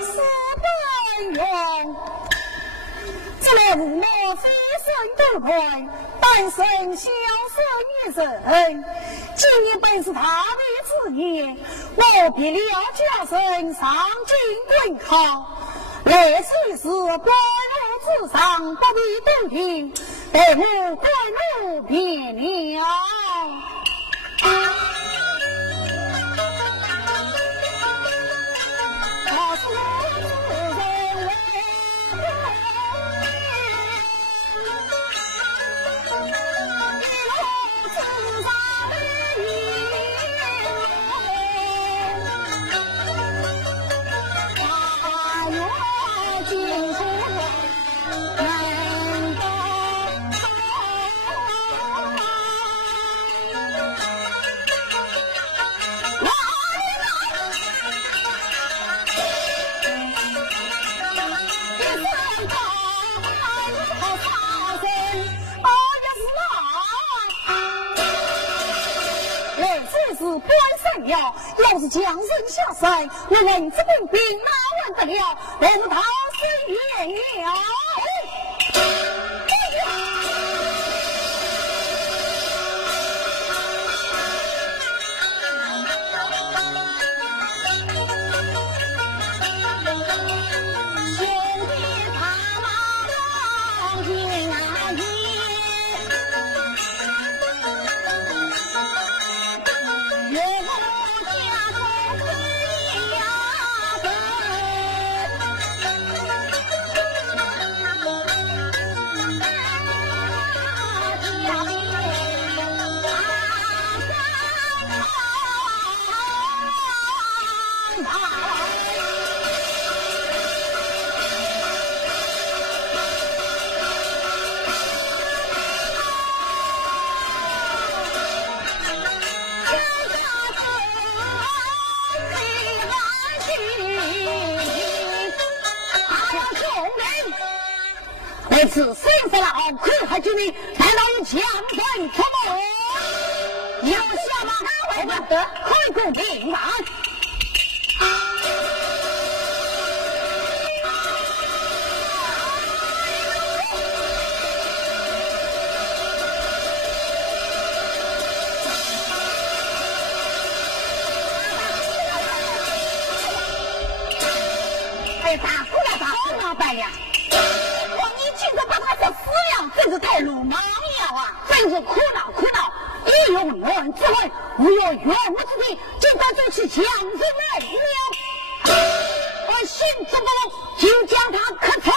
是本用，这来无奈飞身斗来，半生萧瑟女人。今年本是大位之年，我必了家身上京滚考。来此时官路之上，不必动听，待我官路变了。要是将身下山，我人之兵兵哪问得了？但是逃生远了。此生死了好苦，还叫你难道你强权出没？有下马我们得快过平王。哎，打死了，打死了，白呀！真是太鲁莽了啊！真是苦恼苦恼！一有人之问，无有冤无之地，就该做起强人来了。我心之不容，就将他可策。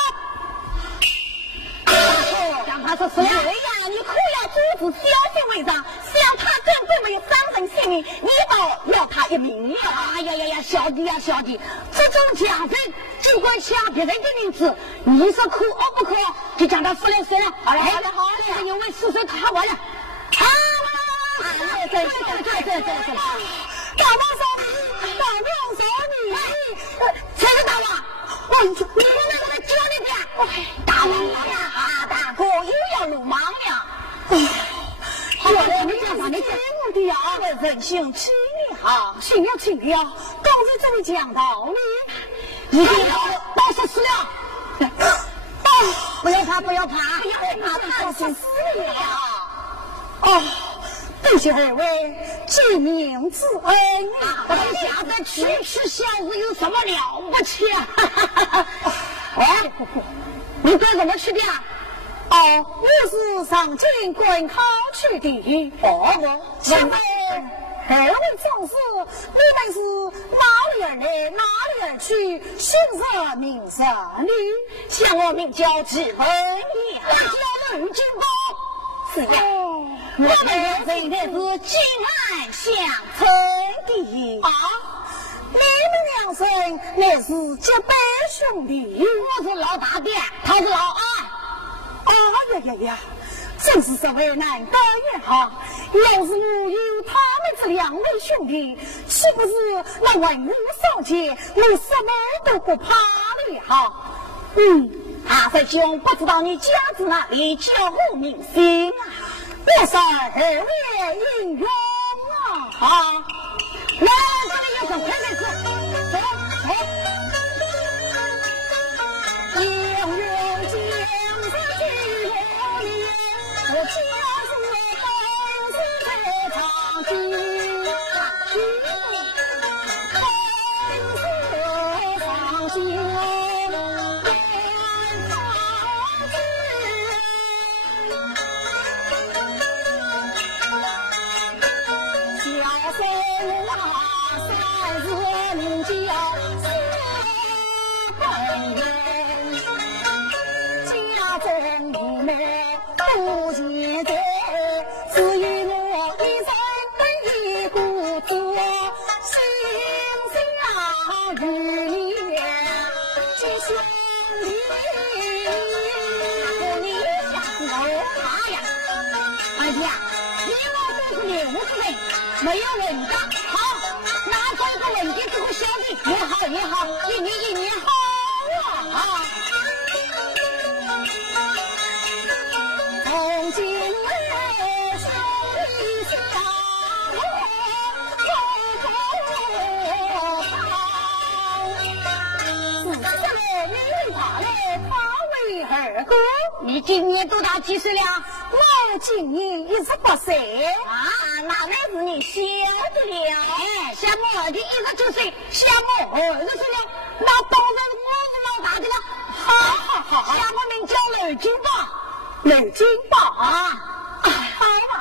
将他是谁呀？你可要阻止小姐为上，想他根本没有伤人性命，你倒要他一命了！哎呀，小弟呀，小弟，这种家人尽管抢别人的名字，你说可不可？就将他死了死了。好嘞，因为事实他完了。对，大王说你，谁是大王？你们那个教你的，大王呀，大哥又要鲁莽呀！我们讲话你听我的呀，人性气你好，请了，刚才这么讲道理，一定要是死了。不要怕，他是死了。对谢二位救命之恩啊！我下在区区小子有什么了不起啊？你该怎么去的啊？我是上京观考去的。请问二位总是不但是哪里而来，哪里而去，姓什名什哩？像我名叫纪文义，我叫陆金宝。是的，我们两人的是金安相称的你们两人乃是结拜兄弟，我是老大的，他是老二。呀，真是这为难得也好。要是我有他们这两位兄弟，岂不是那文武少杰，我什么都不怕了好？阿三兄，不知道你家住哪里，叫我名姓啊？我是二位英勇啊！来，这里有个朋友。与你结兄弟，和你相斗啥呀？哎呀，你我都是刘主任，没有文章。好，那这个问题这个小弟也好也好，一年好啊！从今夜兄弟相和，二哥，你今年多大几岁了？我今年18岁。啊，那乃是你小的了。哎，像我儿子19岁，像我儿子了，那当然我是老大的了。好，像我名叫雷金宝，雷金宝啊。好嘛，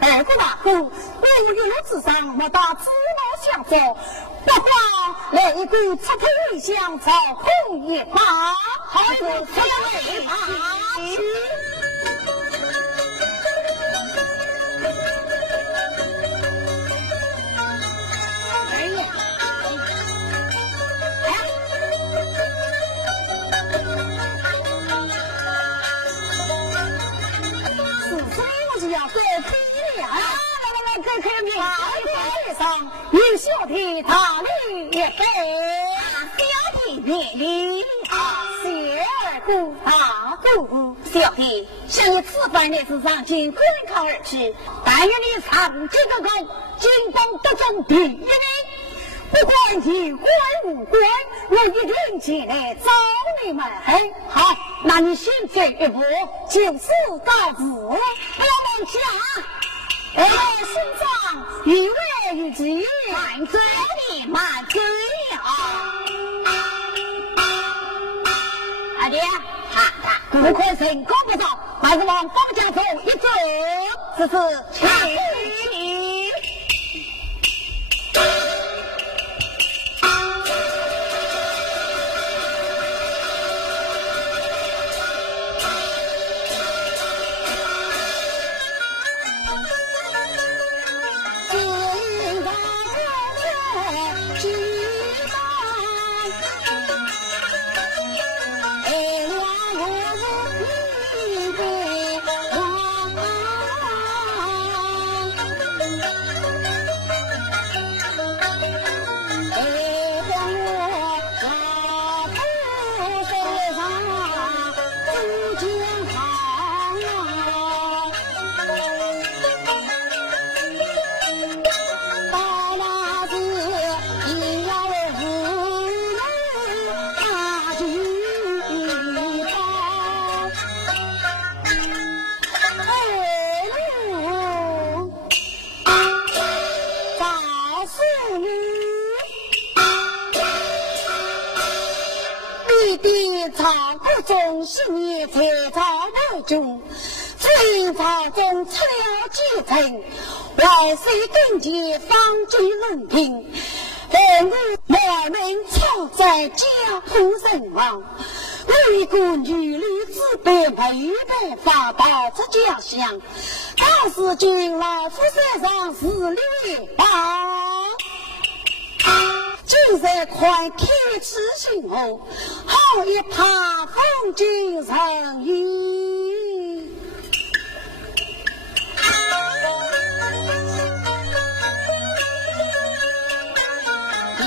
二哥大哥，我一路之上莫打此路相走，不妨来一股出头香草红叶马。好子出来啊！哎呀！是所以我就要给你了。来，给你马上有小弟他里一杯，小弟你小姑大姑，小弟向你此番的事上经观考而去，但愿你上这个功，金光得中第一名。不管有关无关，我一定前来找你们。好，那你先走一步，就此告辞。不要忘记啊！心脏一位一急，慢走你慢走了。二弟，不可成功不早，还是往方家走一走。这是请。总是你在朝为中，最朝中出了几层，万岁登基方居人品，人物满门常在江湖人亡。我一个女女子辈没办法到这家乡，当时君老夫身上是六棒。就在快天池醒后，好一怕风景人意。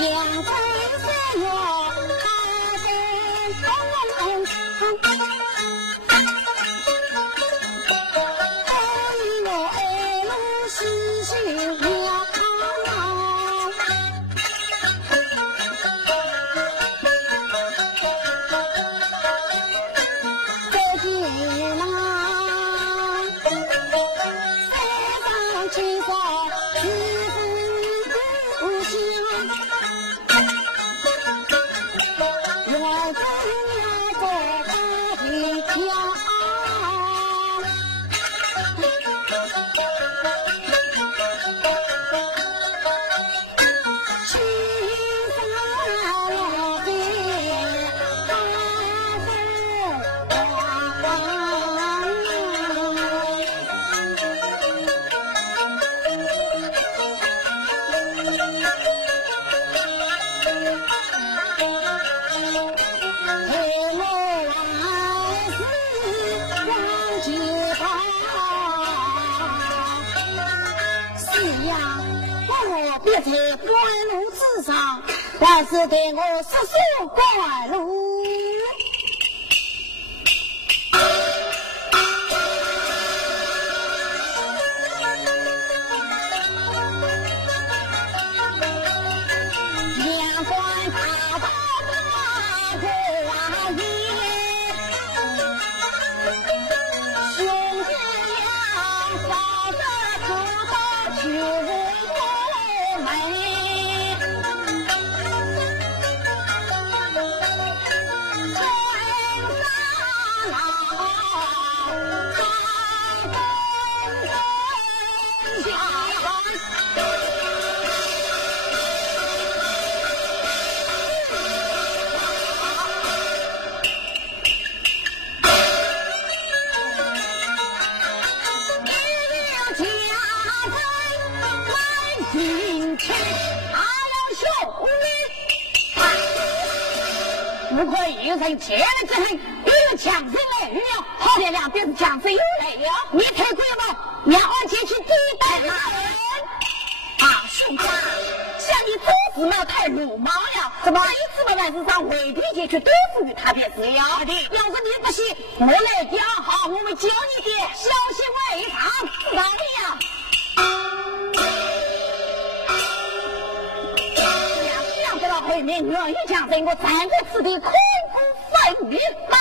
阳光闪耀，大风风。世上，还是对我说说怪路。不可一人接了之恨，一人强身来了，好的两边是强身又来了，你太贵了，两岸前去对待那人啊，兄弟，像你做事呢太鲁莽了，怎么一次嘛来是上围地界去对付于他便是要的，要是你不信，我来讲好，我们教你点小心为上，知道你呀。后面我一强身，我站在此地空不分明白。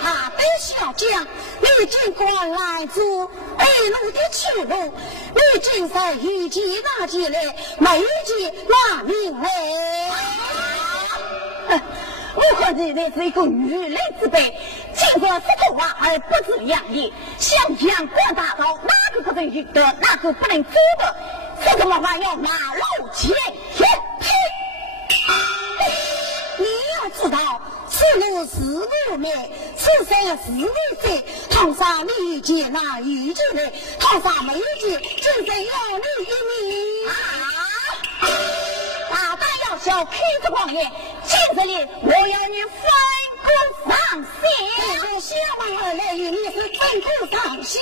他本小将，你尽管来做二路的去路，你尽在一级那级来，每一级那名来。我看你那是一个愚类之辈，尽着石头娃而不知养义，想想各大道，哪个不能赢得，哪个不能做的，这个麻烦要马路前前你要知道，此路是路面，此山是路山，同上你一那一级来，同上每一级，真是要你一名啊！大胆要小，开着光眼，见这里我要你分不上心。我想问而来，你是分不上心。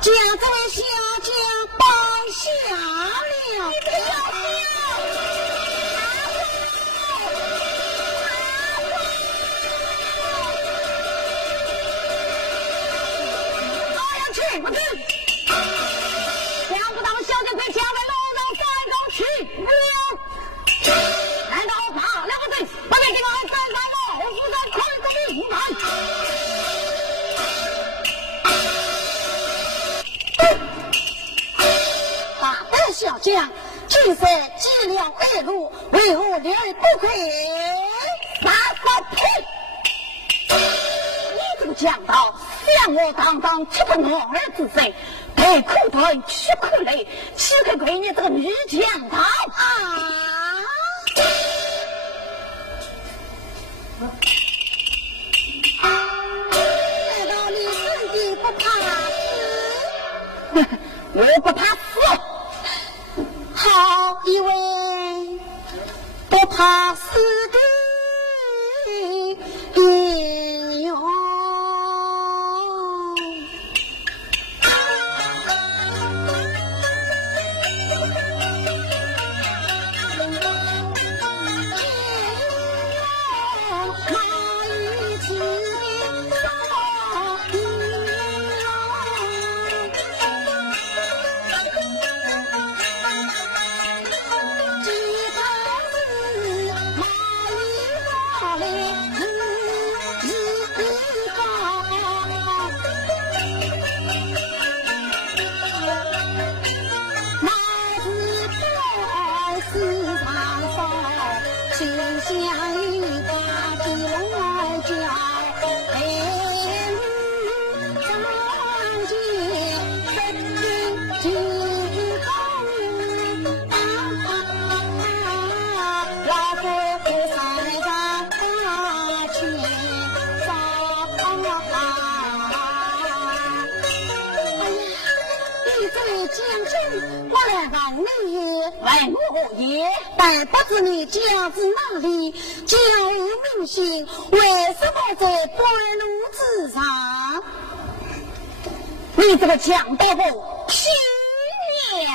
家在小将帮下了，你不要笑。去不去？想不到小将在家外路上翻高去了，难道怕两个人把那个老三翻了？我不在快攻无难。大胆小将，这是治疗二路，为何留而不亏？打个屁！你这个讲道，想我堂堂出个我儿之身，得苦头吃苦累，岂可归你这个女讲道啊！难道你自己不怕死？我不怕死。好一位不怕死的英勇。将军，我来问你，问我也，但不知你家住哪里，家无名姓，为什么在半路之上？你这个强盗妇，虚鸟！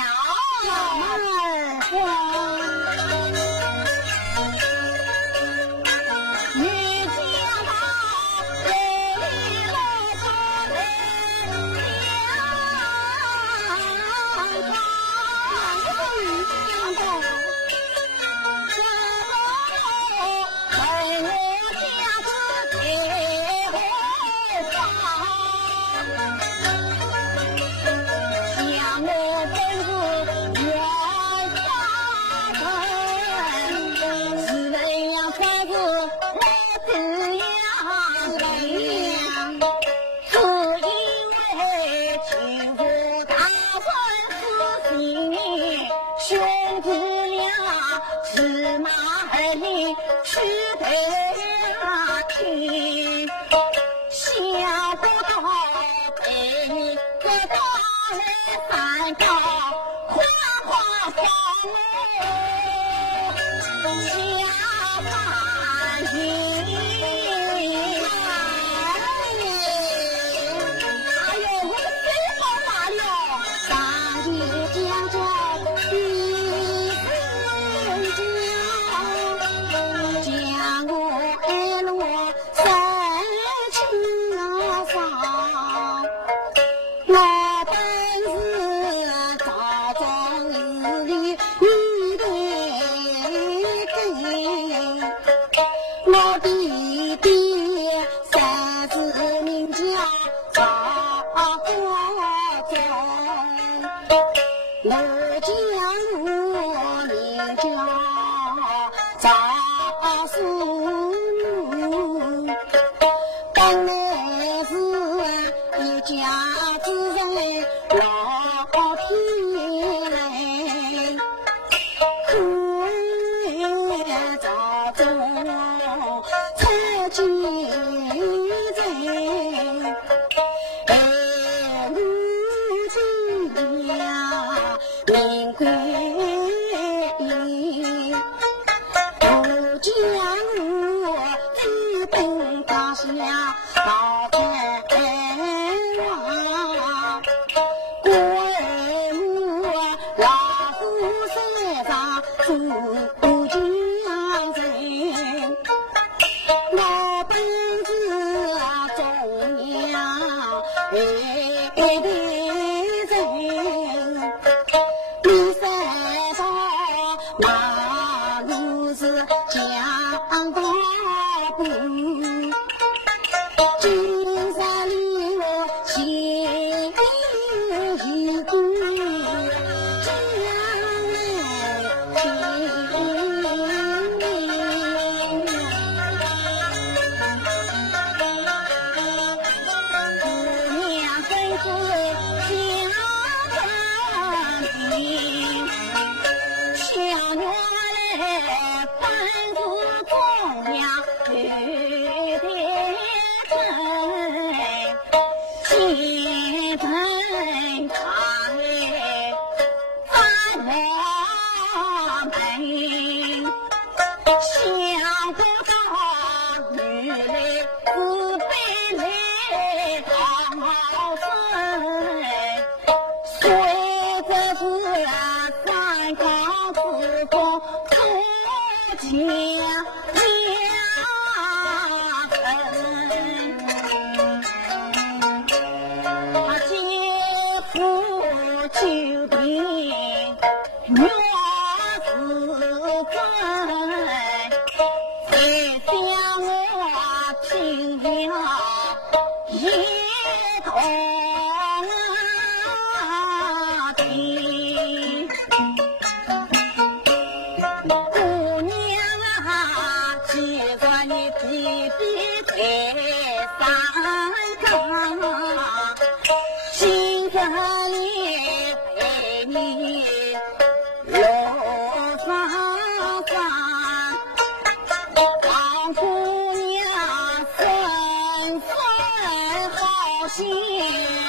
心。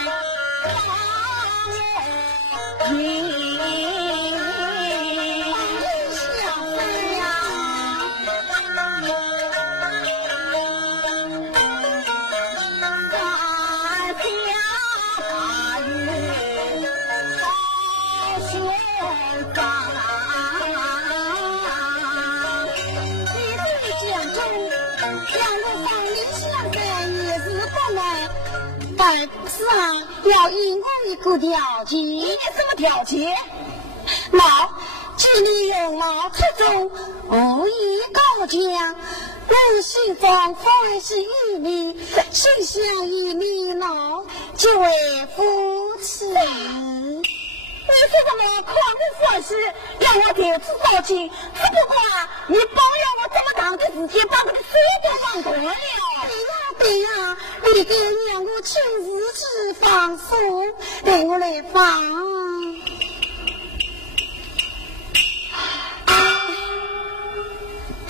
是啊，要应我一个条件。你什么条件？那既你用老出众，无以高奖，我心中欢喜于你，心想与你老，结为夫妻。你是什么狂的祸事，让我点子着急？只不过你保佑我这么长的时间，把我的水都忘光了。对呀，你给让我亲自去放手，给我来放。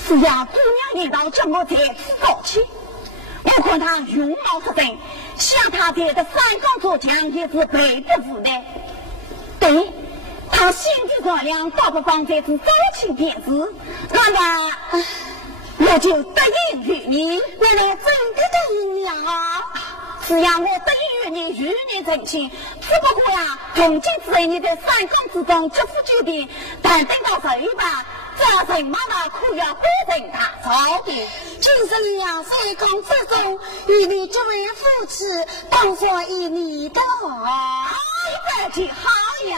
是呀，姑娘一到这么才知道起。我看她容貌出众，像她这的三纲做强也是背不住的。对，她心地善良，倒不妨这次早情便是。那么我就得益于你，原来真的得益你啊！是呀，我得益于你，与你成亲。只不过呀，从今之后你在三纲之中这副决定，但等到这一半。这人妈妈可要对人大操的，今生呀，三纲之中与你这位夫妻，当算与你的这就好呀。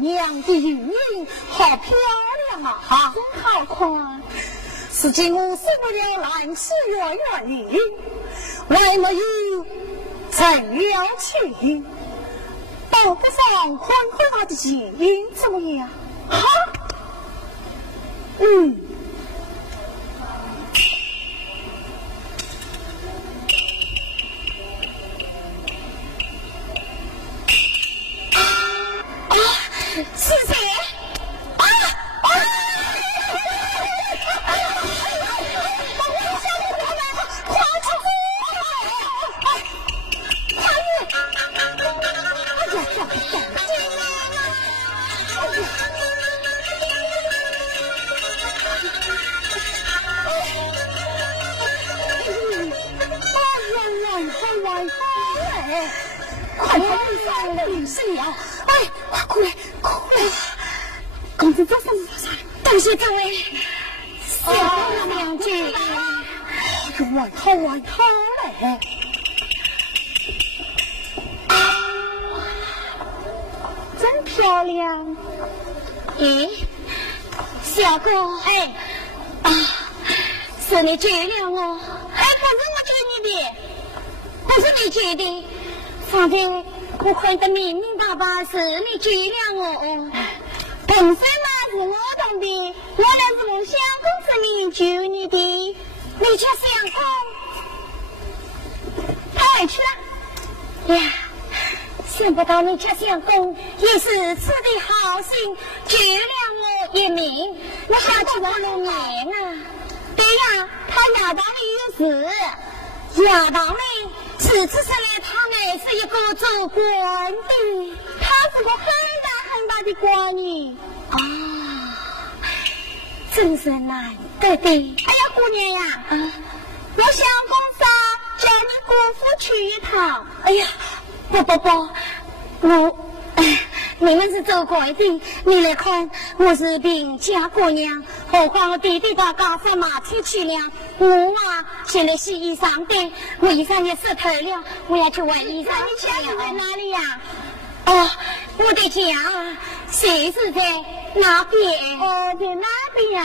娘的云好漂亮啊！真好看。如今我受不了兰池月月里，为没有成了情，倒不妨宽宽他的情怎么样？哈，是谁？快快上来！是呀！哎，快过来，快过来！公子早上，多谢这位小娘姐。外套嘞！真漂亮！咦，小哥，是你救了我？不是我救你的，不是你救的。反正我看得明明白白，是你救了我。本身嘛是我懂的，我那是我相公之命救你的。你家相公他回去了呀？想不到你家相公也是此地好心，救了我一命。我下去问路面啊。对呀，他衙房里有事。衙房里实质上来，他乃是一个做官的，他是个很大的官人啊，真是难得的。哎呀，姑娘呀，我相公说叫你姑父去一趟。哎呀，不，你们是做官的，你来看我是贫家姑娘，何况我弟弟他刚上马车去了，我啊现在洗衣裳的，我衣裳也湿透了，我要去换衣裳。你家人在哪里呀？哦，我的家谁是在那边？哦，在那边呀。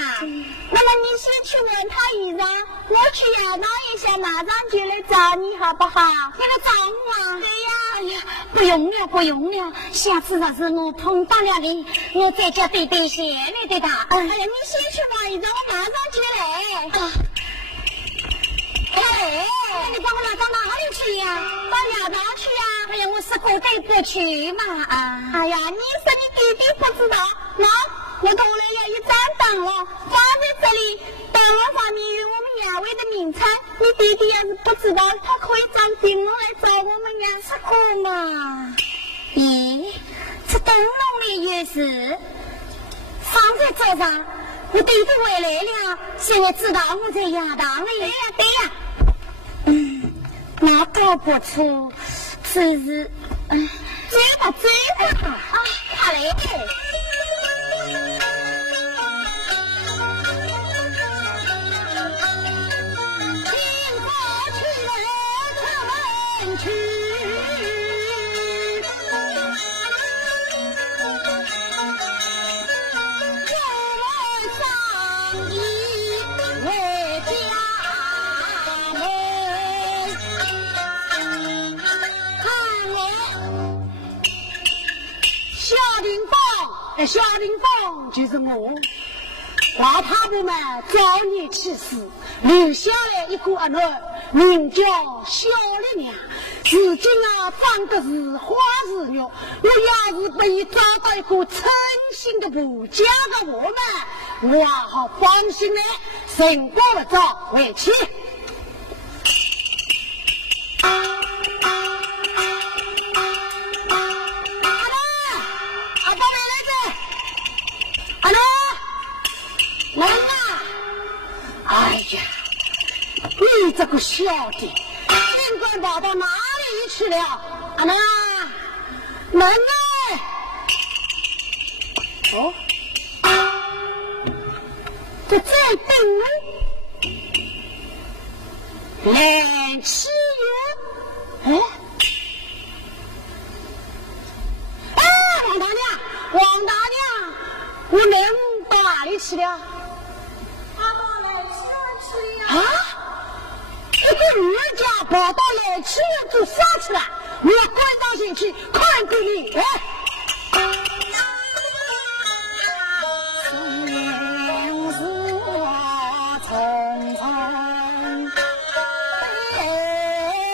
那么你先去换他衣裳，我去衙房一下，马上就来找你，好不好？你来找我啊？对呀。哎呀，不用了，下次要是我碰到了你，我再叫弟弟先来对他。哎呀，你先去换衣裳，我马上就来。哎，你帮我拿到哪里去呀？到衙房去呀？哎呀，我是不得不去嘛。哎呀，你说你弟弟不知道，那我偷来了一张档了，放在这里，档案上面有我们衙委的名称。你弟弟要是不知道，他可以张顶笼来找我们呀，是可嘛？咦，这灯笼里也是放在桌上，我弟弟回来了，现在知道我在衙堂里。对呀。那搞不出，只是，追吧，啊，他来。小林凤就是我，华他部们早年去世，留下来一个儿女，名叫小丽娘。如今长得是花似玉，我要是被找到一个称心的婆家的我们，我好放心的成果不早回去。哎呀，你这个小的，尽管跑到哪里去了？阿妈，门呢？哦，这在等我，来吃哟！哎，王大娘，我人到哪里去了？啊！这个女人家跑到来吃了就杀去了，我要关上进去看看你。哎，情丝匆匆，悲怆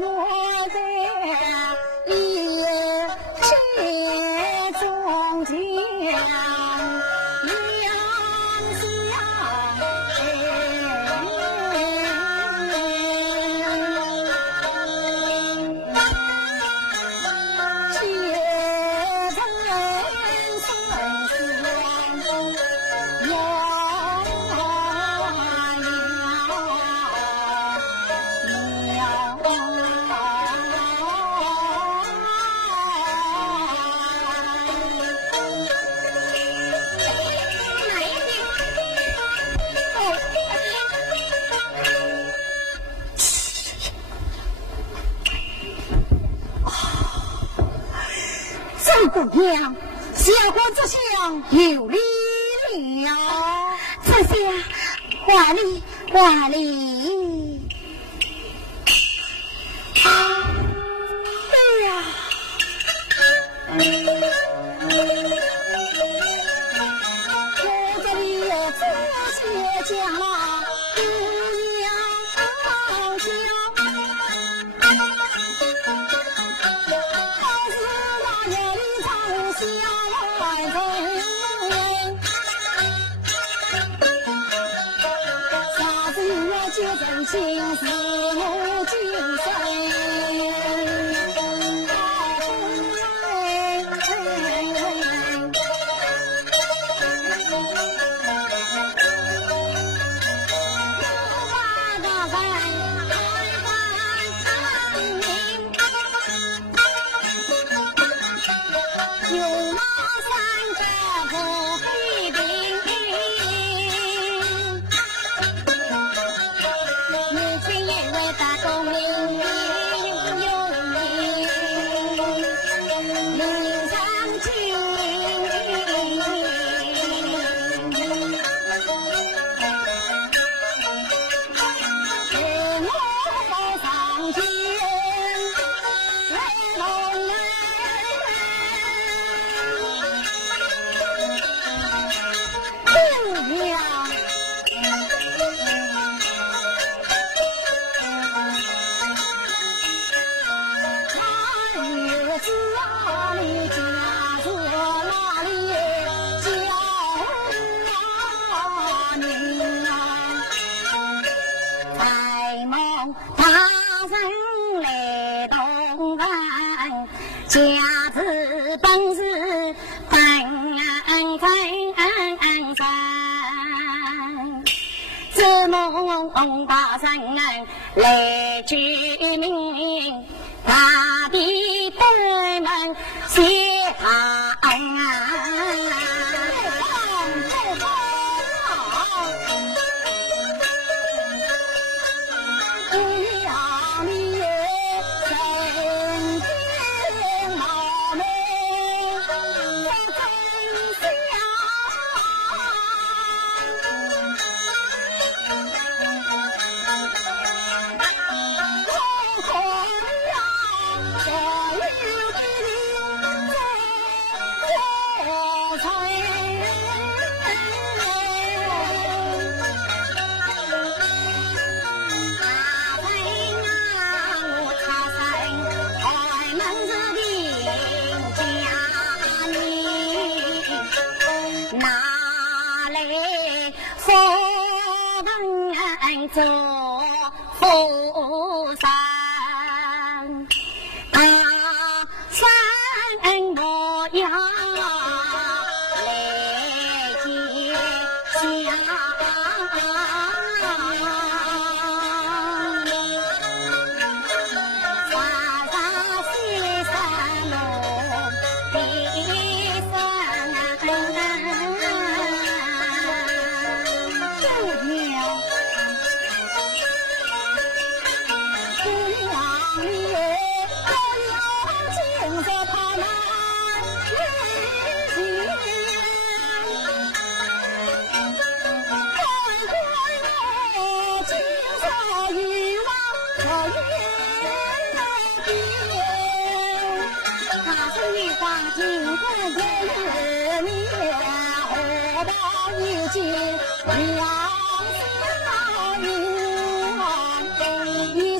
我周姑娘，小官之相有礼了。这下华丽华丽。哎呀！我这里有这些家啦，不要笑。好似那有一场小外人，啥子我就真心是我精神。家子本是本自梦大神来居民，大地对门下做富山大山模样来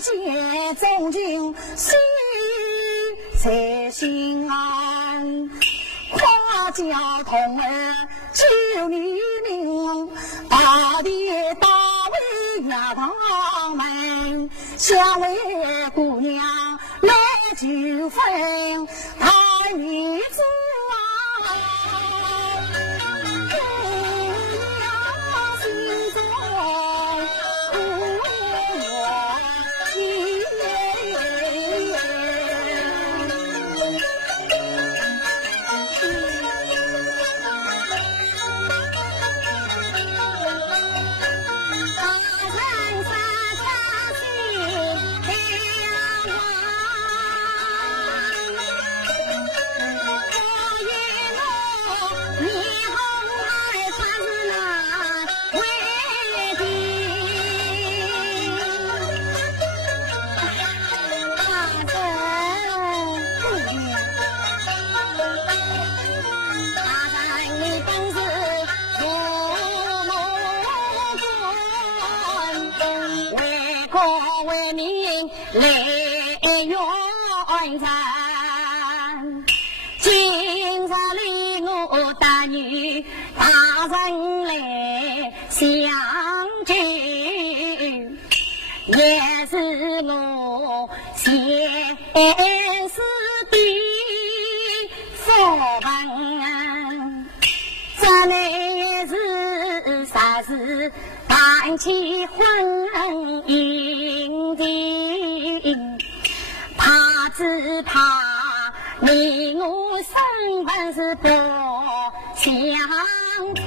接下中经心在心安，跨交通儿救你命，大地大为衙堂门，小为姑娘来纠纷，太女子人来相聚，也是我前世的福分。这乃是啥事办起婚姻的，怕只怕你我身份是不相称。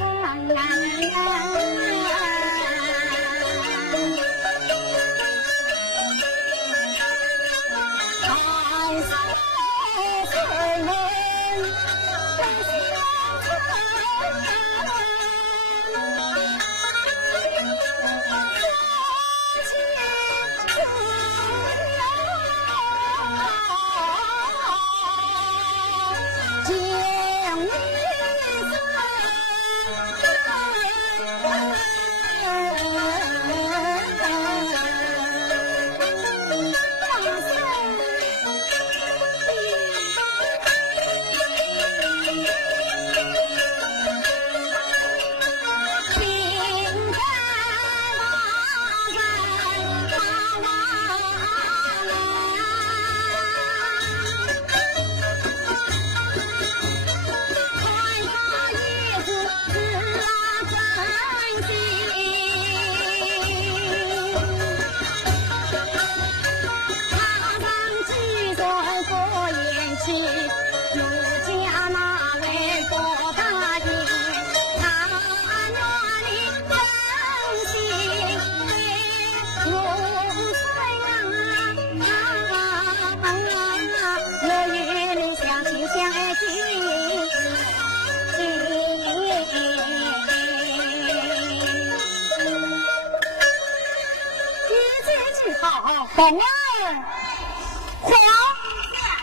本娘好，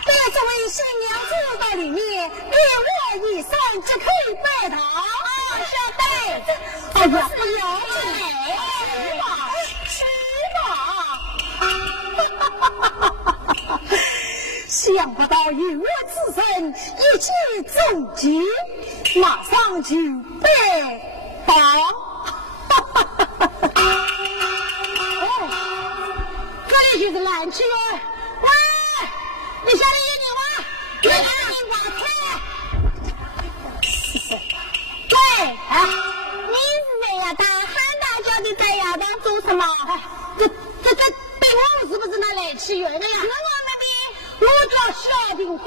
带这位新娘住在里面，给我一扇就可以拜堂。小妹，哎呀，不要吃吧，想不到有我自身一记中计，马上就拜堂。就是懒去哟！喂，你下来你挖，你挖菜。对啊，你是谁呀？大喊大叫的在衙当做什么？这对我是不是拿来吃药的呀？我那边我叫小平芳，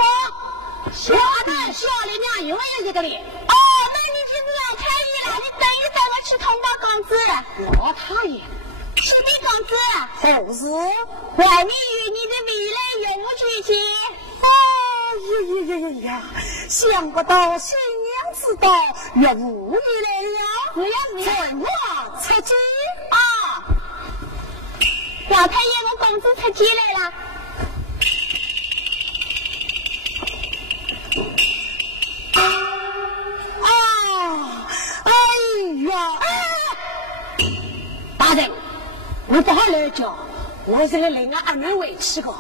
小的小的娘永远这个脸。哦，那你就是老太爷了？你等一等，我去通报公子。老太爷。是的，公子，后事外面与你的未来有无去见？呀！想不到新娘子到岳父你来了，怎么出街啊？老太爷，我公子出街来了。大人。我不好来叫，我是来领俺二妹回去的。哦，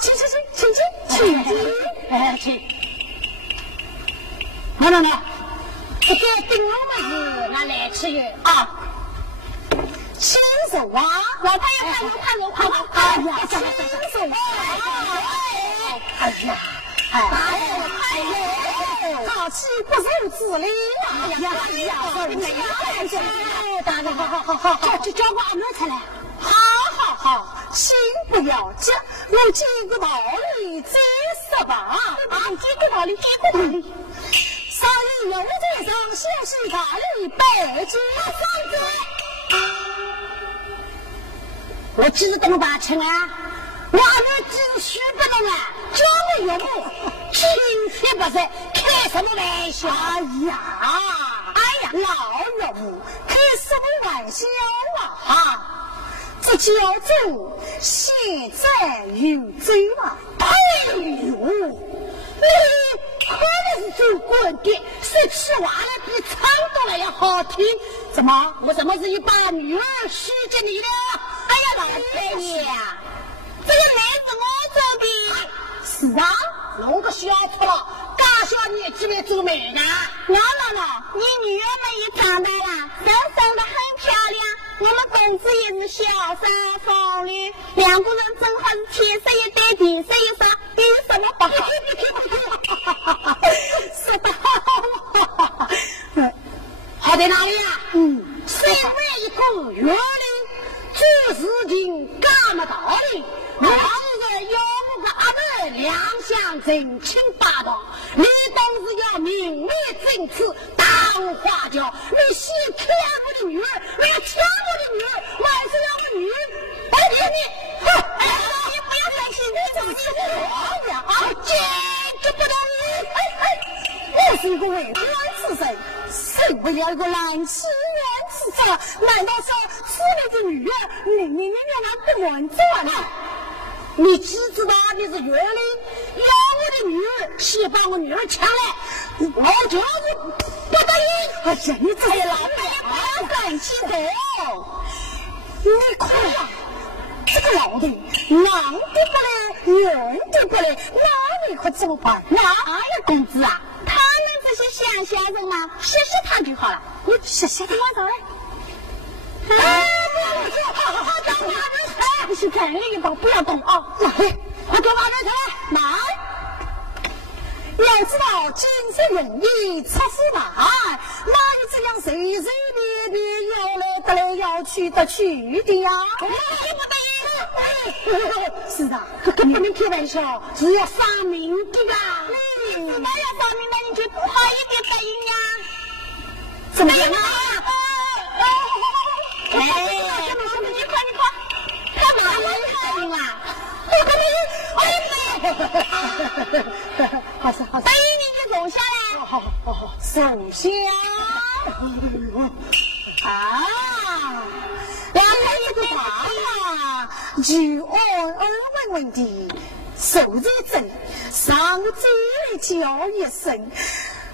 请，请。那，这个顶我们是俺来吃药啊。亲手啊！老太爷，快走！哎呀，亲手啊！哎呀，好气不受自理了。哎呀，没有大人，好，就叫我二妹出来。好，心不要急，我几个道理再说吧。几个道理。上日有在上，先是大理拜见上子。我知道吧，亲啊，我二妹只许不动啊，教我岳母亲切不是开什么玩笑？哎呀，老岳母开什么玩笑啊？这叫做现在有罪了。哎呦，你可能是做官的，说起话来比唱歌来要好听。怎么？我怎么是一把女儿许给你的？哎呀，老太爷呀，这个媒是我做的。是啊，弄个小错了，干小小年纪来做媒的。姥姥，你女儿们也长大了，人生得很漂亮。我们公子也是潇洒风流，两个人正好是天生一对，地生一双，有什么不好？是的，好在哪里呀？身为一个园林，做事情干么道理？两人有我个阿伯两相真情霸道，你都是要明媒正娶当花轿。你先看我的女儿，你要抢我的女儿，晚上让我女儿你不要担心，你怎么是我呀？坚决不能我是一个为官之人，身为了一个蓝旗元之者，难道说此类的女儿你让不稳做呢？你只知道你是园林，要我的女儿，先把我女儿抢来，我就是不得已。哎呀，你这些老板不要生气的哦！你看呀，这个老的男的不来，女的不来，那你可怎么办？哎呀，公子啊，他们这些乡下人嘛，谢谢他就好了。你谢谢他走嘞。好，等我们你是赶紧一把，不要动啊！来，快给我拿起来！来，要知道金石人意出乎难，哪有这样随随便便要来得来要去得去的呀？是的，跟你们开玩笑是要丧命的啊！那要丧命，那你就不好一点答应呀？怎么样啊？你快，他把我答应了。好，答应你就走下来。好，手下啊，两个一个娃娃，就稳稳地守在这里，上嘴叫一声。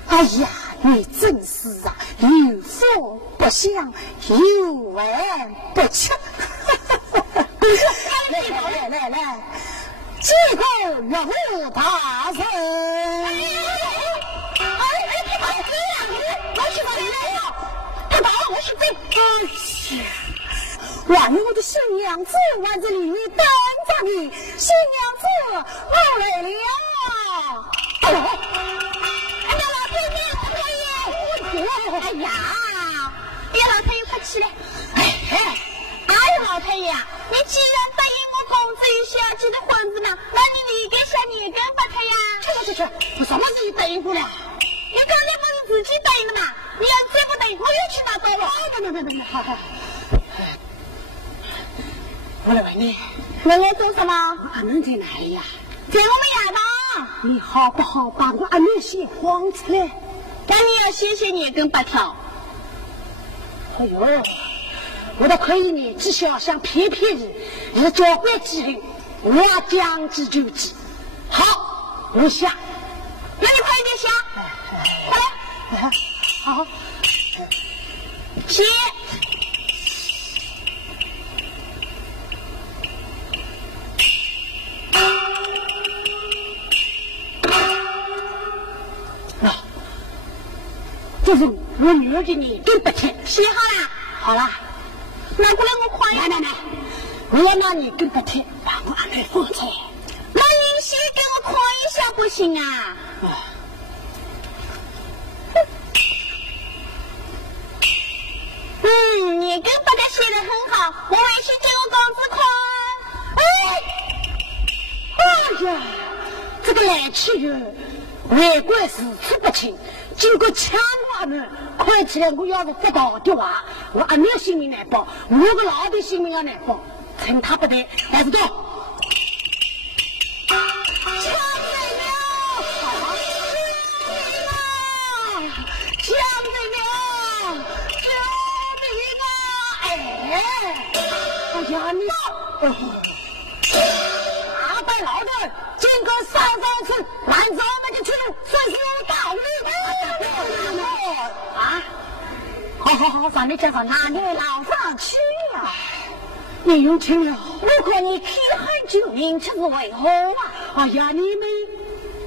哎呀，你真是啊，有福不享，有完不吃。来，这个岳父大人。万一我的新娘子在这里面等着你，新娘子我来了。哎呀，老太爷快起来！哎呀，老太爷，你既然答应我公子与小姐的婚子嘛，那你哪根下哪根不可呀？去，我什么事情答应不了？你刚才不是自己答应的嘛？你要再不答应，我又去拿刀了。等，好。我来问你，问我做什么？阿妹在哪里呀？在我们衙门。你好不好把我阿妹先晃出来？那你要谢谢你跟八条。哎呦，我的可以年纪小，想骗人，是交关纪律，我要将计就计。好，我想，那你快点想，快来。好，写。这是我女儿的你都不听，写好了，拿过来我夸一下。来，我要拿你跟不听，把我阿妹放出来。那你先给我夸一下不行啊？你跟把它写得很好，我也是给我公子夸。哎呀，这个来气人，为官事出不清。经过抢我阿妹，看起来我要是不到的话，我阿妹性命难保，我个老的性命要难保。趁他不对，还是到。哎呀，你阿白老的，经过三三次，按照那个去，算是有道理。好，咱们介绍哪里老上去呀？你用情了，我看你气很久，名气是为何啊？哎呀，你们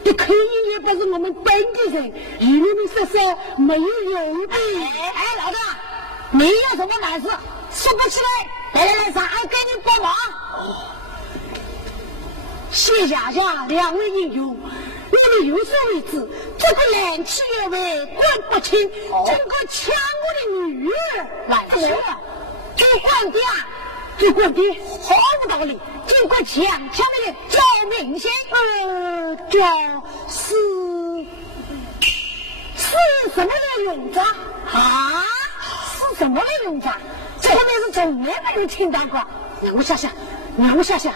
的口音也不是我们本地人，一路的说说没有用的。哎，老大，你有什么难事说不起来？来，咱还给你帮忙。谢下下两位英雄，你们有所为知，这个蓝旗越位管不清，经过抢我的女儿，蓝旗就管的啊，就管的毫无道理。经过强的赵明先，这是什么的用着啊？是什么的用着？这个名字从来没有听到过。让我想想，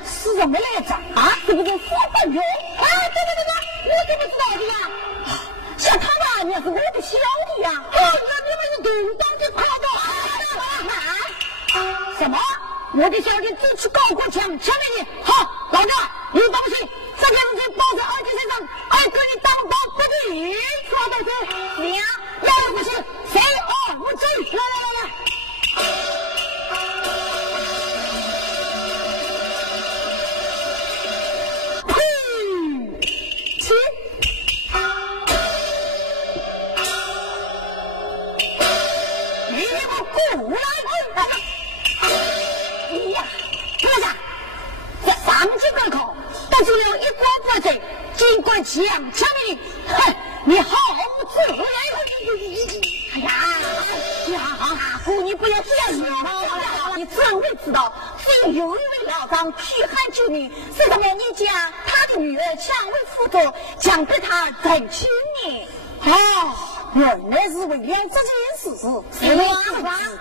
是什么来着？啊，是不是4分钟？啊，对，我怎么知道的呀？像他吧，那是我的小弟呀。你们是同党的快乐。什么？我的小弟支持高国强的你。好，老大，你放心，这个人包在二弟身上，二哥你当保不必。说的对，你呀，要不行，谁二无罪？来。但是有一国不罪，经过强的你毫无自由。哎呀，姑你不要这样嘛！你怎会知道？是有一位老张批汉救你，是什么？你家他的女儿抢为辅佐，想对他整亲你。原来是为了这件事。是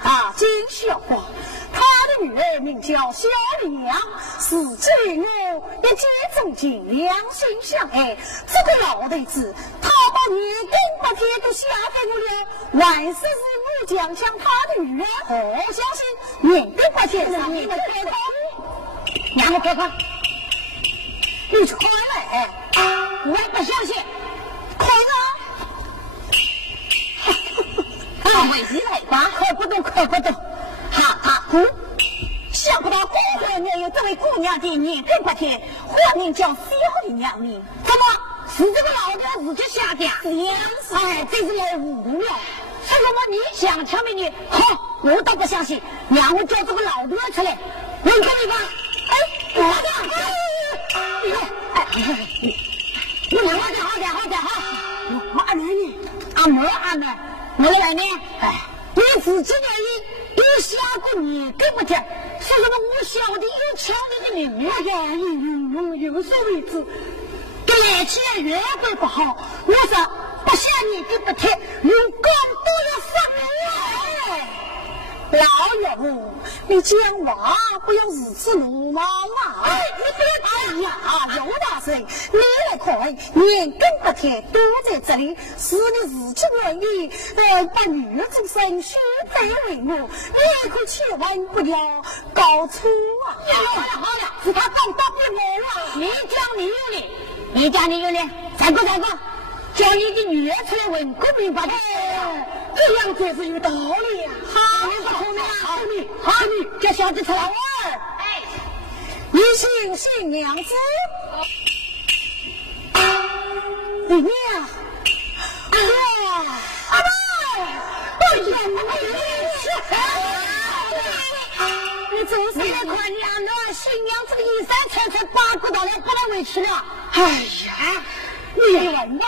啊，金小花，他的女儿名叫小良，是这我一见钟情，两心相爱。这个老头子，他把年根把天都吓飞我了。万事是木匠向他的女儿，好相信年根把天上你们开口，让我开口，你快来！我不相信，快啊！为你来吧，快不动，想不到公会内有这位姑娘的年根不天，化名叫小的娘名。怎么是这个老头自己下的？真是来无辜了。什么你想抢美女？好，我倒不相信。让我叫这个老头出来，问出来吧。我阿奶呢？阿妹，我来呢。你自己原因有下过你跟不听，是什么我小的有抢你的名呀，有所为知。跟来起来越会不好，我说不想你跟不听，有更多的伤人。老岳母，你讲话不要如此怒骂嘛！你不要刘大生，你来看，年根不天都在这里，是你自己愿意把女儿之身许配为我，你可千万不要搞错啊！好了，是他放刀逼我了。你讲你有理，再过，叫你的女儿出来问公平法的，这样才是有道理呀！好，你叫小子出来。你姓娘子？你娘？你总是来夸娘的，新娘子的衣衫穿八股到了，不能委屈了。哎呀，你人吧？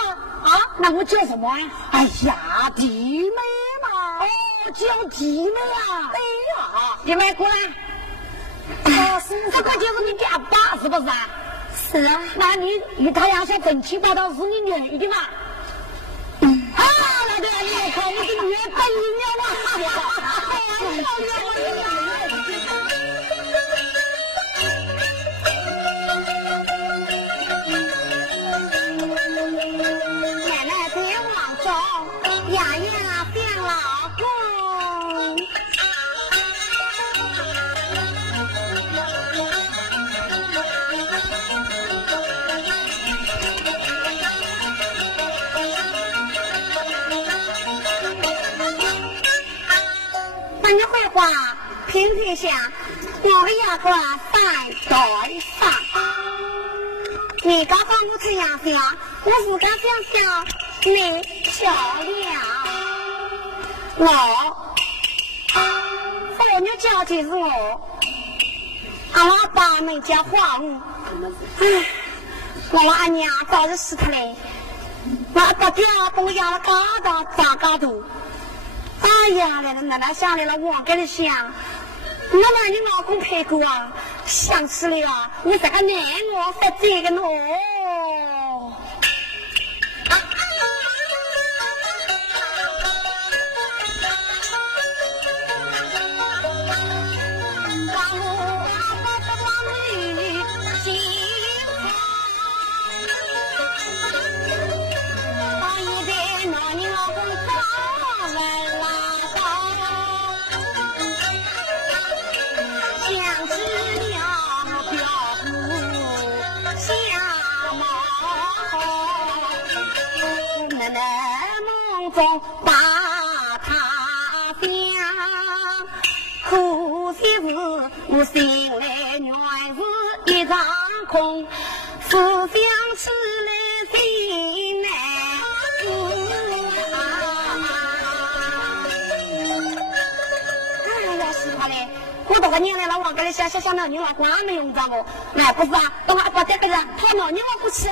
那我叫什么呀？哎呀，弟妹嘛。叫弟妹啊？对呀，弟妹过来。这个就是你家爸是不是啊？是啊。那你与他俩说整齐大道是你愿意的吗？老弟，你来看我的女儿被你了奶奶别忘中，雅雅变老公。本会话平天下，我要话在台上。你高高我这样讲，我自家想想你漂亮。我妇女家就是我，俺老爸们家话我，唉，我阿娘早就死脱了，我爸爹把我养了嘎大长嘎大。哎呀，来了奶奶想来了，我跟你想，我拿你老公陪过啊，想死了啊！你这个男我说这个喏。把他想，可惜是我心里原是一场空，思想起来心难哎呀，是他嘞！我这个年来了，我跟你想到你老公还没用着我，哎，不是啊，等我把这个人他老你我不吃。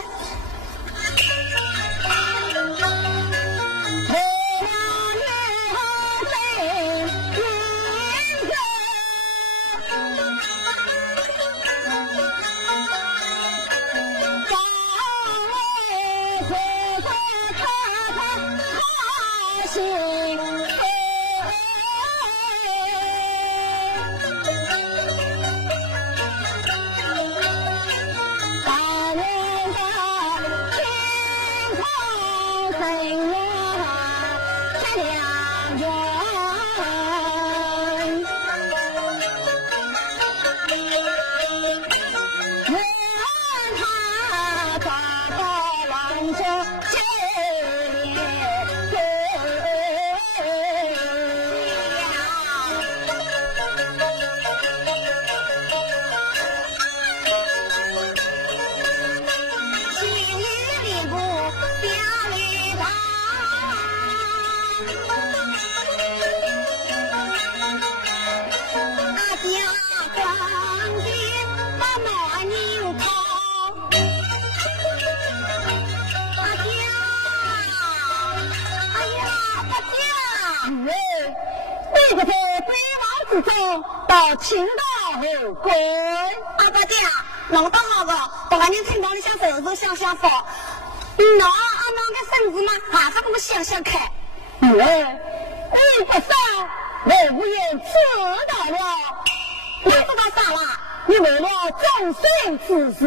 到青岛后归，阿爸爹，弄到好个，到晚年听到你想手手想想法，那阿妈个孙子嘛，还是给我想想看。你不上，我不愿知道了。你知道啥了？你为了众生之事，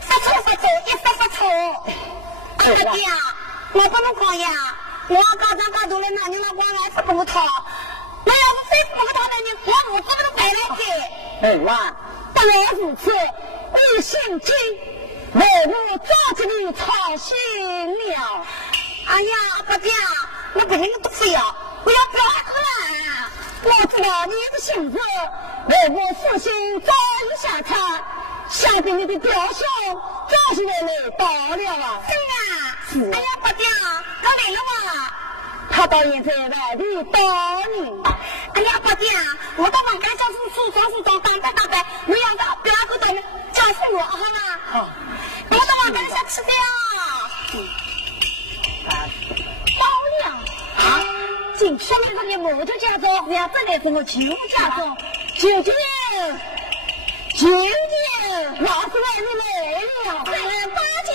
说错，一说错。阿爸爹，我不能讲呀，我刚长大来拿你老公来吃不讨。我要是非不他的你，我怎么都白来给？啊，不然如此，你心惊，我早就你操心了。哎呀，爸爹，我不行都非要，我要表啊！我知道你的性子，我私心早已下场，想必你的表兄早就来到了啊！真的？哎呀，爸爹，他来了吗？他倒也在外地等你。哎呀，爸爹，我到网干教室梳妆，打扮，我要到不要和他们教训我，好吗？好。我到网干下吃饭啊。包亮啊！今天那个你我就叫做，要这个是我舅家中，舅，老师让你来了，八戒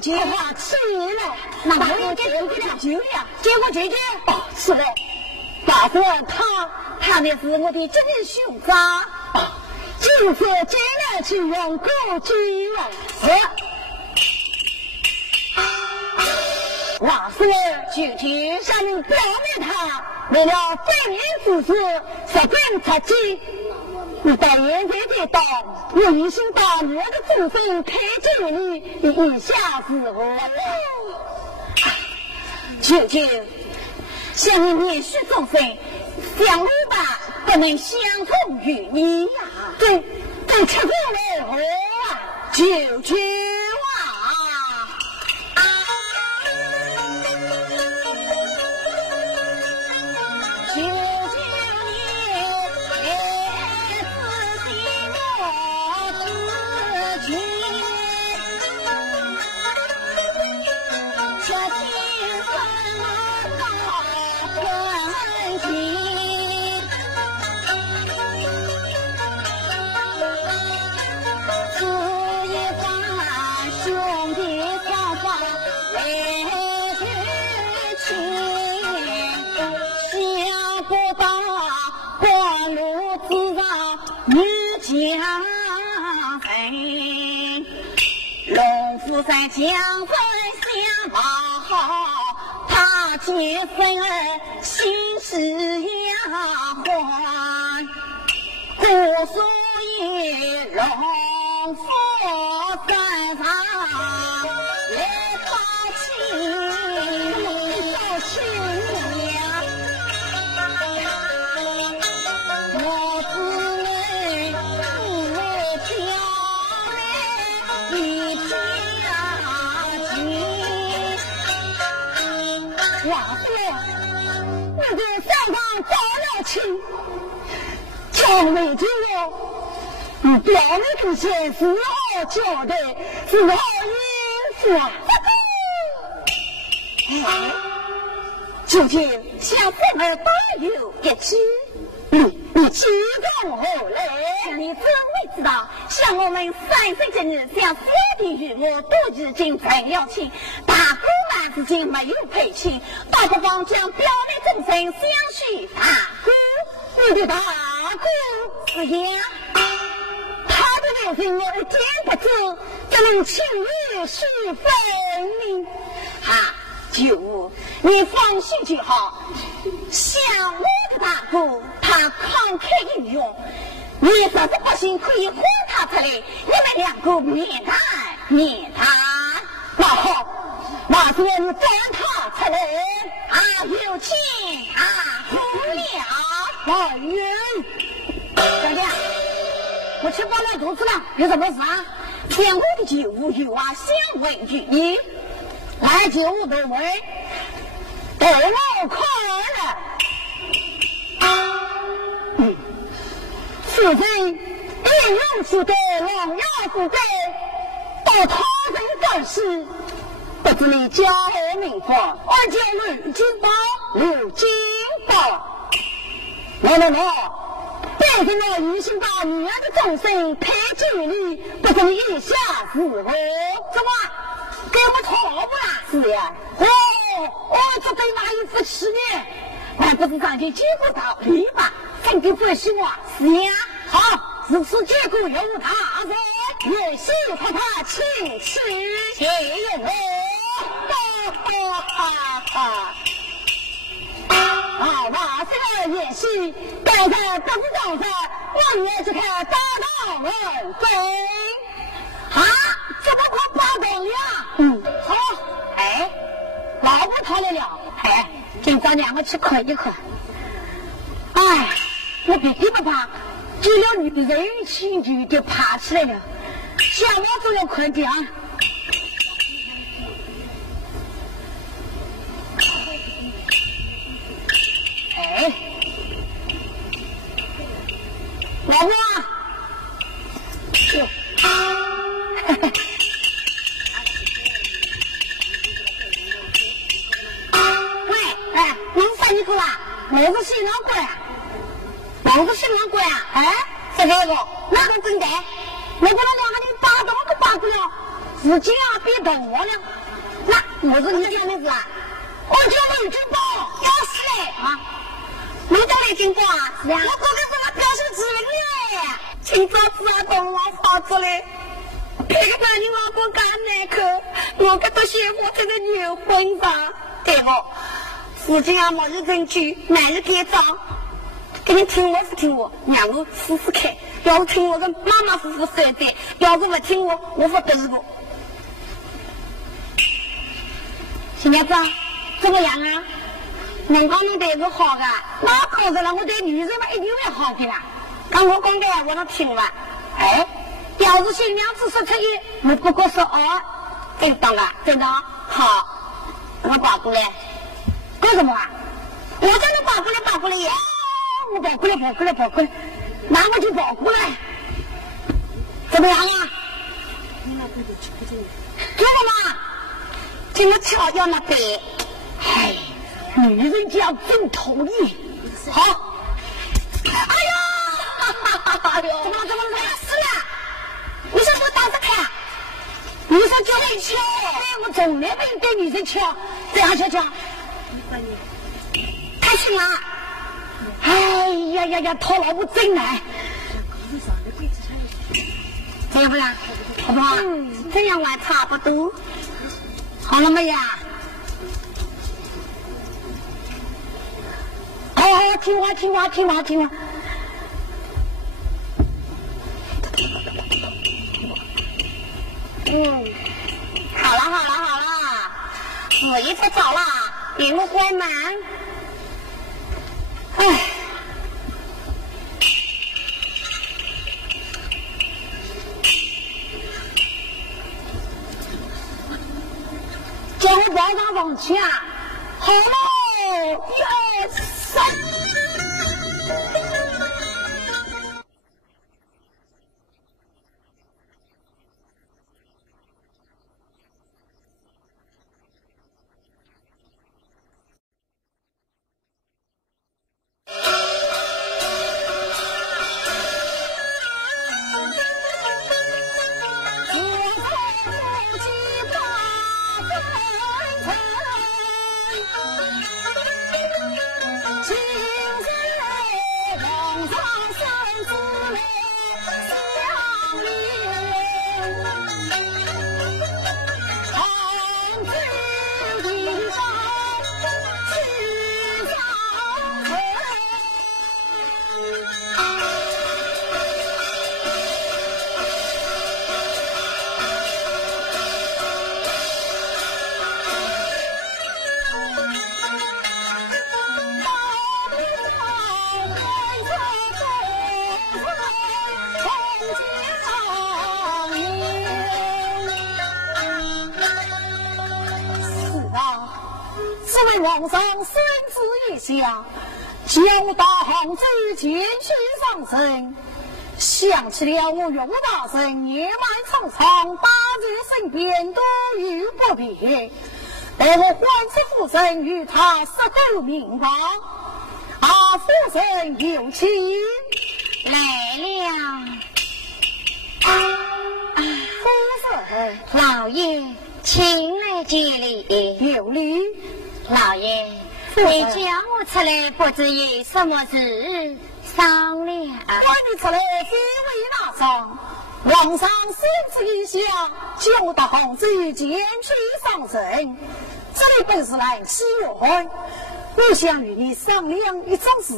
舅话吃了，那我给你舅呀，结果舅哦是的。大哥，他那是我的真兄长，就是将来去用过去了。老师，舅向你表明他为了正义之事，十分出击。你到现在才到，我一心把我的众生开救你，你意下是何？舅，向你免许众生，想我吧，不能相逢于你呀。对，吃过了啊，舅啊！女家人，龙虎山江山相报好，他结婚儿心是丫鬟，姑苏也龙虎山上来讨亲，讨亲娘。我姊妹姊妹漂亮一家亲，话说我在山上找了亲，叫没听我，表妹之前是好交代，是好应付啊。究竟像这么大有一起，你激动后来，你怎会知道？像我们三岁今日，像三弟与我都已经成了亲，大姑妈之间没有配亲，倒不妨将表妹终身相许大姑。你的大姑是呀，她的内心我一点不知，怎能轻易许分呢？就你放心就好，像我的大姑，她慷慨英勇，你实在不行可以换她出来，你们两个面谈。那好，马上你转她出来，有请姑娘。老爷，小姐，我吃饱了肚子了，有什么事啊？天国的酒屋有想问于你。来酒屋的位，都我看了。此人英勇是对，荣耀是对，到他人干事，不知你家何名号？我叫刘金宝，刘金宝。变成了疑心把女儿的终身陪酒里，不知你意下是何？怎么？给我讨不啦？是呀，这对哪有不起呢？还不是上去接不到礼吧？真的不希望是呀。好，如此结果有他人，也希和他亲亲亲我。那这个演戏，刚才不是刚才，我也去看大道人飞。这么快报道了？好，老不讨论了。今早两个去看一看。我别不怕，见了你的人气就爬起来了。下面都要快点。老婆。你过来，我是新郎官，这个哪个真的？我跟他两个人打到都打不了，自己别等我了。那我是你叫名字啊？我叫刘金宝，要死嘞！你叫刘金宝啊？是啊。我昨天怎么表示指名嘞？今早子等我发出来，别个把你老公干难口，我跟他媳妇在那结婚上，对不？事情没日证据，难日给账。给你听我是听我，让我试试看。要是听我的马马虎虎说的，要是不听我，我不对我。新娘子，怎么样啊？能讲你对我好的，那当然了，我对女人嘛一定会好的啦。刚我讲的我能听完。要是新娘子说出去，我不过说真当啊，真的好，我保过来。干什么啊？我叫你跑过来呀！我跑过来，拿我就跑过来。怎么样啊？做嘛？听我悄悄那边。女人家真同意。好。怎么死了？你想我打着看？你说叫你敲，我从来没有对女生敲，这样敲。开心啊！哎呀，讨老婆真难。这样不啦？好不好？这样还差不多。好了没呀？哦，听话。好了，我一直走了，别莫关门。哎，叫我包上房去啊！好喽，1、2、3。皇上孙子一下，叫大皇子前去上阵。想起了我岳大人年迈苍苍，大在身边多有不便，待我皇子夫人与他杀狗明报。夫人有请来了。夫人，老爷请来接礼。有礼。老爷，你叫我出来，不知有什么事商量？叫你出来，非为大丧。皇上孙子一下，叫大皇子前去上阵。这里本是来西园，我想与你商量一桩事。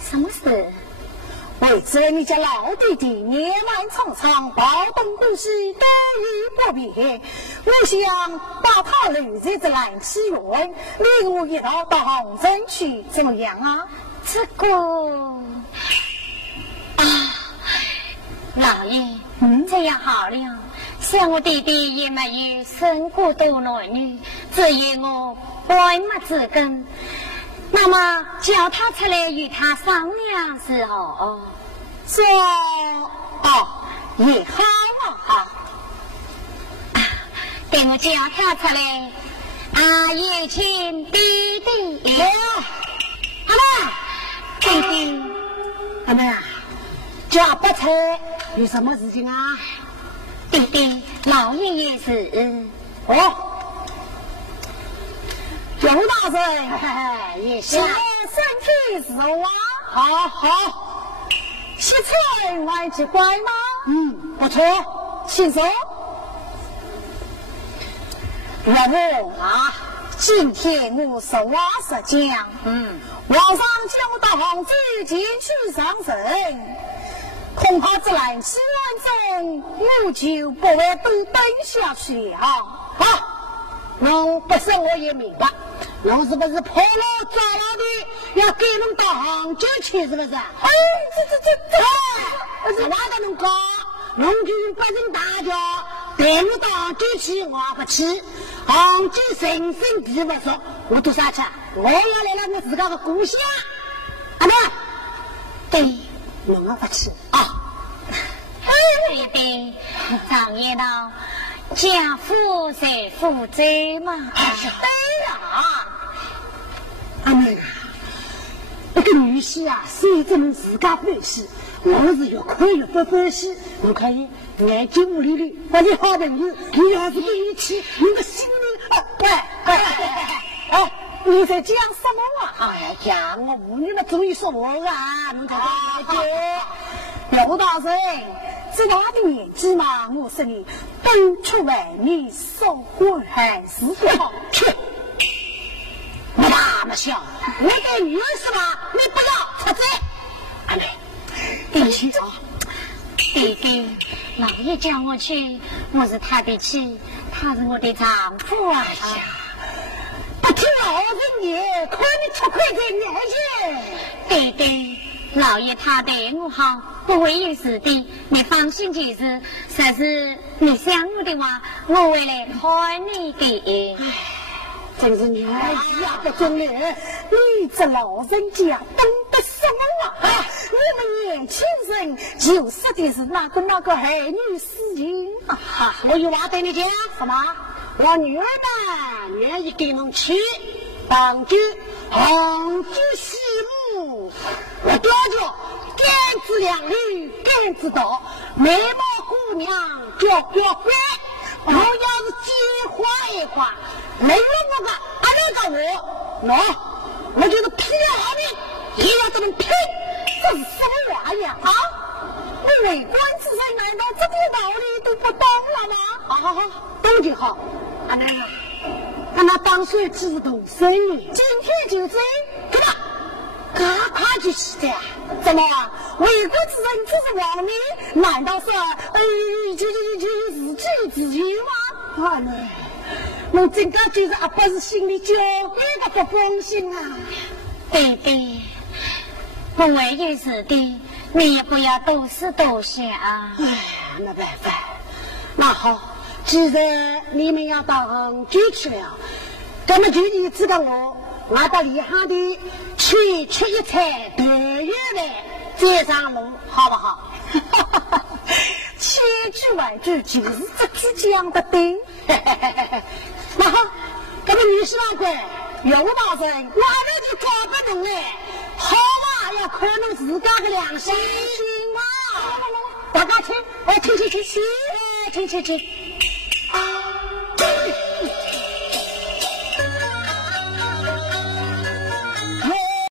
什么事？为着你家老弟弟年迈苍苍，抱动呼吸都有不便，我想把他留在这兰溪园，领我一道到杭州去，怎么样啊？这个老爷，这样好了。像我弟弟也没有生过多男女，只有我爱没之根。那么叫他出来与他商量是好。说也好给我叫他出来，也请弟弟。好了，弟弟，阿妹啊，叫不出有什么事情啊？弟弟，老爷也是。刘大人，也是身体是我好，西菜外几块吗？不错，请坐。岳母今天我实话实讲，皇上叫我到杭州前去上阵，恐怕这兰溪湾中我就不会多等下去侬不是我也明白，侬是不是跑了抓了的，要给侬到杭州去是不是？这话都能讲，侬就不成大家，带我到杭州去我不去，杭州神圣地不说，我多少去？我要来了我自家的故乡，对，侬不去弟弟，常言道，家父在福州嘛。是对阿妹一个女婿谁只能自家欢喜，我是越看越不欢喜。我可以眼睛无理理，把你好朋友，你要是不义气，你的心里你在讲什么讲我妇女们终于说我侬看刘大人，这样的年纪嘛，我说你都出外面受过还是好去。那么小，我的女儿是吧？你不要出嘴。弟兄，弟弟，老爷叫我去，我是他的妻，他是我的丈夫啊！不听老人言，看你吃亏在眼前。弟弟，老爷他对我好，不会有事的，你放心就是。实是你想我的话，我会来看你的。真是女儿呀，不准了！你这老人家懂得什么啊？我们年轻人就说的是那个儿女私情啊！我有话对你讲，什么？我女儿呢，愿意给侬娶当居红居西母。我表舅杆子两缕，杆子道，眉毛姑娘叫乖乖。我要是计划一划，没有那个阿六个我就是拼了好命也要这么拼。这是什么话呀？啊！我为官之人，难道这点道理都不懂了吗？好，懂就好。阿奶啊，那当随自动生意，今天就走，对吧？赶快就起的。怎么为国之人只是亡命？难道说就自己自由吗？啊奶，我真的就是阿不是心里焦虑的不放心啊。弟弟，不为有事的，你也不要多思多想。哎，没办法。那好，既然你们要到杭州去了，那么就你知道我到里哈的去吃一餐团圆饭，再上路，好不好？千句万句就是这句讲的对。那好，那么女士老官有大人，哪里就搞不懂嘞？好嘛，要看侬自家的良心嘛。大家请，请。